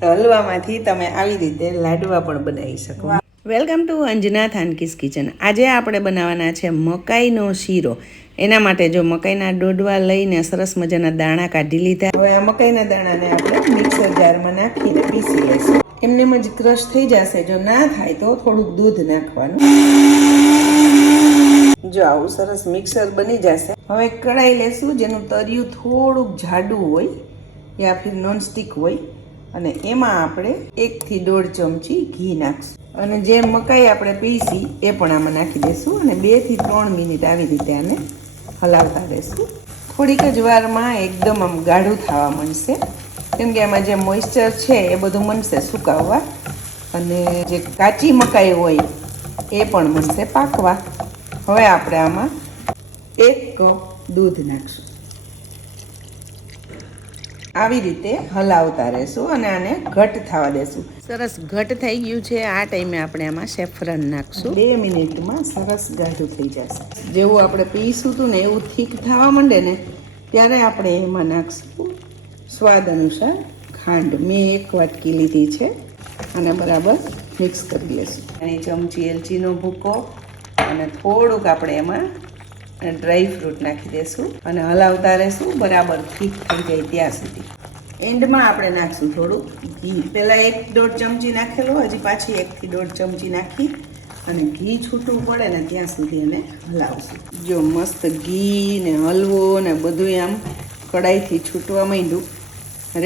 તો હલવામાંથી તમે આવી રીતે લાડવા પણ બનાવી શકો। Welcome to Anjana Thanki's kitchen. આજે આપણે બનાવવાના છે મકાઈનો શીરો। એના માટે જો મકાઈના ડોડવા લઈને સરસ મજાના દાણા કાઢી લીધા। હવે આ મકાઈના દાણાને આપણે મિક્સર જારમાં નાખીને પીસી લઈશું। એમનેમ જ ક્રશ થઈ જશે। જો ના થાય તો થોડુંક દૂધ નાખવાનું। જો આવું સરસ મિક્સર બની જશે। હવે કઢાઈ લેશું જેનું તરિયું થોડુંક જાડું હોય યા ફિર નોનસ્ટિક હોય અને એમાં આપણે 1 થી 1.5 ચમચી ઘી નાખશું અને જે મકાઈ આપણે પીસી એ પણ આમાં નાખી દઈશું અને 2 થી 3 મિનિટ આવી રીતે આને હલાવતા રહેશું। થોડીક જ વારમાં એકદમ આમ ગાઢું થવા માંડશે કેમ કે આમાં જે મોઇસ્ચર છે એ બધું મળશે સુકાવવા અને જે કાચી મકાઈ હોય એ પણ મળશે પાકવા। હવે આપણે આમાં 1 કપ દૂધ નાખશું। આવી રીતે હલાવતા રહેશું અને આને ઘટ થવા દેશું। સરસ ઘટ થઈ ગયું છે। આ ટાઈમે આપણે આમાં સેફ્રન નાખશું। 2 મિનિટમાં સરસ ગાઢું થઈ જશે। જેવું આપણે પીશું હતું ને એવું થીક થવા માંડે ને ત્યારે આપણે એમાં નાખશું સ્વાદ અનુસાર ખાંડ। મેં 1 વાટકી લીધી છે અને બરાબર મિક્સ કરી લેશું। 1 ચમચી એલચીનો ભૂકો અને થોડુંક આપણે એમાં ડ્રાય ફ્રૂટ નાખી દઈશું અને હલાવતા રહેશું બરાબર થીક થઈ જાય ત્યાં સુધી। એન્ડમાં આપણે નાખશું થોડું ઘી। પહેલાં 1-1.5 ચમચી નાખેલું, હજી પાછી 1 થી 1.5 ચમચી નાખી અને ઘી છૂટું પડે ને ત્યાં સુધી એને હલાવશું। જો મસ્ત ઘી ને હલવો ને બધું આમ કડાઈથી છૂટવા માંડ્યું।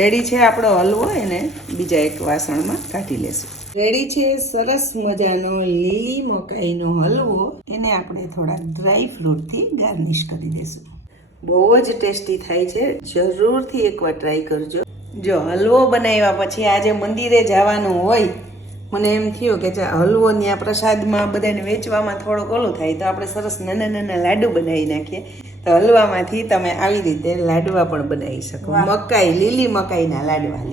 રેડી છે આપણો હલવો। એને બીજા એક વાસણમાં કાઢી લેશું। રેડી છે સરસ મજાનો લીલી મકાઈનો હલવો। એને આપણે થોડા ડ્રાય ફ્રૂટથી ગાર્નિશ કરી દઈશું। બહુ જ ટેસ્ટી થાય છે। જરૂરથી એકવાર ટ્રાય કરજો। જો હલવો બનાવ્યા પછી આજે મંદિરે જવાનું હોય, મને એમ થયું કે હલવો ત્યાં પ્રસાદમાં બધાને વેચવામાં થોડોક ઓલું થાય તો આપણે સરસ નાના નાના લાડુ બનાવી નાખીએ। તો હલવામાંથી તમે આવી રીતે લાડવા પણ બનાવી શકો। મકાઈ લીલી મકાઈના લાડવા।